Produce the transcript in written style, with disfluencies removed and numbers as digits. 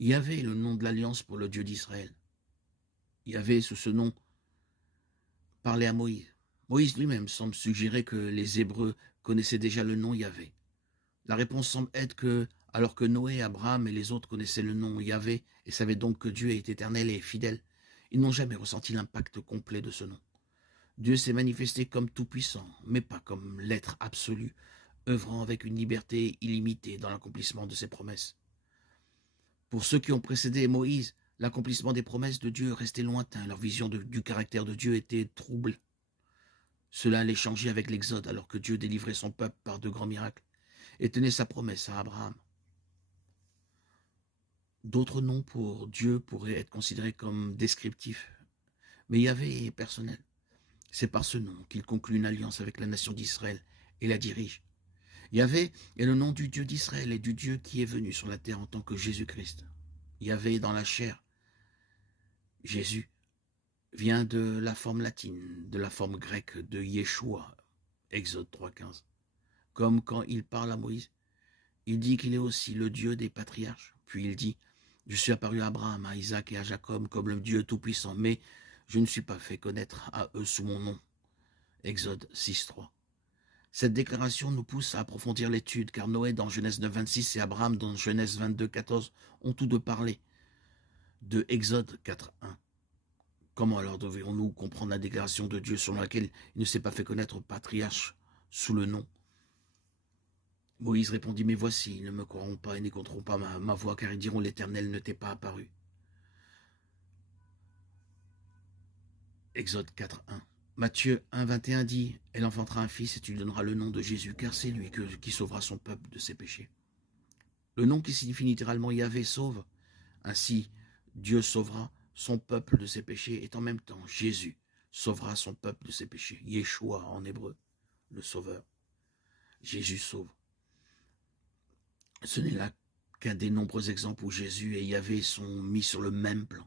Yahvé est le nom de l'alliance pour le Dieu d'Israël. Yahvé, sous ce nom, parlait à Moïse. Moïse lui-même semble suggérer que les Hébreux connaissaient déjà le nom Yahvé. La réponse semble être que, alors que Noé, Abraham et les autres connaissaient le nom Yahvé et savaient donc que Dieu est éternel et fidèle, ils n'ont jamais ressenti l'impact complet de ce nom. Dieu s'est manifesté comme tout-puissant, mais pas comme l'être absolu, œuvrant avec une liberté illimitée dans l'accomplissement de ses promesses. Pour ceux qui ont précédé Moïse, l'accomplissement des promesses de Dieu restait lointain, leur vision du caractère de Dieu était trouble. Cela allait changer avec l'Exode, alors que Dieu délivrait son peuple par de grands miracles et tenait sa promesse à Abraham. D'autres noms pour Dieu pourraient être considérés comme descriptifs, mais Yahvé est personnel. C'est par ce nom qu'il conclut une alliance avec la nation d'Israël et la dirige. Yahvé est le nom du Dieu d'Israël et du Dieu qui est venu sur la terre en tant que Jésus-Christ. Yahvé est dans la chair. Jésus vient de la forme latine, de la forme grecque de Yeshua, Exode 3,15. Comme quand il parle à Moïse, il dit qu'il est aussi le Dieu des patriarches. Puis il dit, je suis apparu à Abraham, à Isaac et à Jacob comme le Dieu tout-puissant, mais je ne suis pas fait connaître à eux sous mon nom. Exode 6,3. Cette déclaration nous pousse à approfondir l'étude, car Noé dans Genèse 9,26 et Abraham dans Genèse 22,14 ont tous deux parlé de Exode 4,1. Comment alors devrions-nous comprendre la déclaration de Dieu selon laquelle il ne s'est pas fait connaître aux patriarches sous le nom? Moïse répondit, mais voici, ils ne me croiront pas et n'écouteront pas ma voix, car ils diront, l'Éternel ne t'est pas apparu. Exode 4,1. Matthieu 1,21 dit, elle enfantera un fils et tu lui donneras le nom de Jésus, car c'est lui qui sauvera son peuple de ses péchés. Le nom qui signifie littéralement Yahvé sauve. Ainsi, Dieu sauvera son peuple de ses péchés et en même temps, Jésus sauvera son peuple de ses péchés. Yeshua en hébreu, le sauveur. Jésus sauve. Ce n'est là qu'un des nombreux exemples où Jésus et Yahvé sont mis sur le même plan.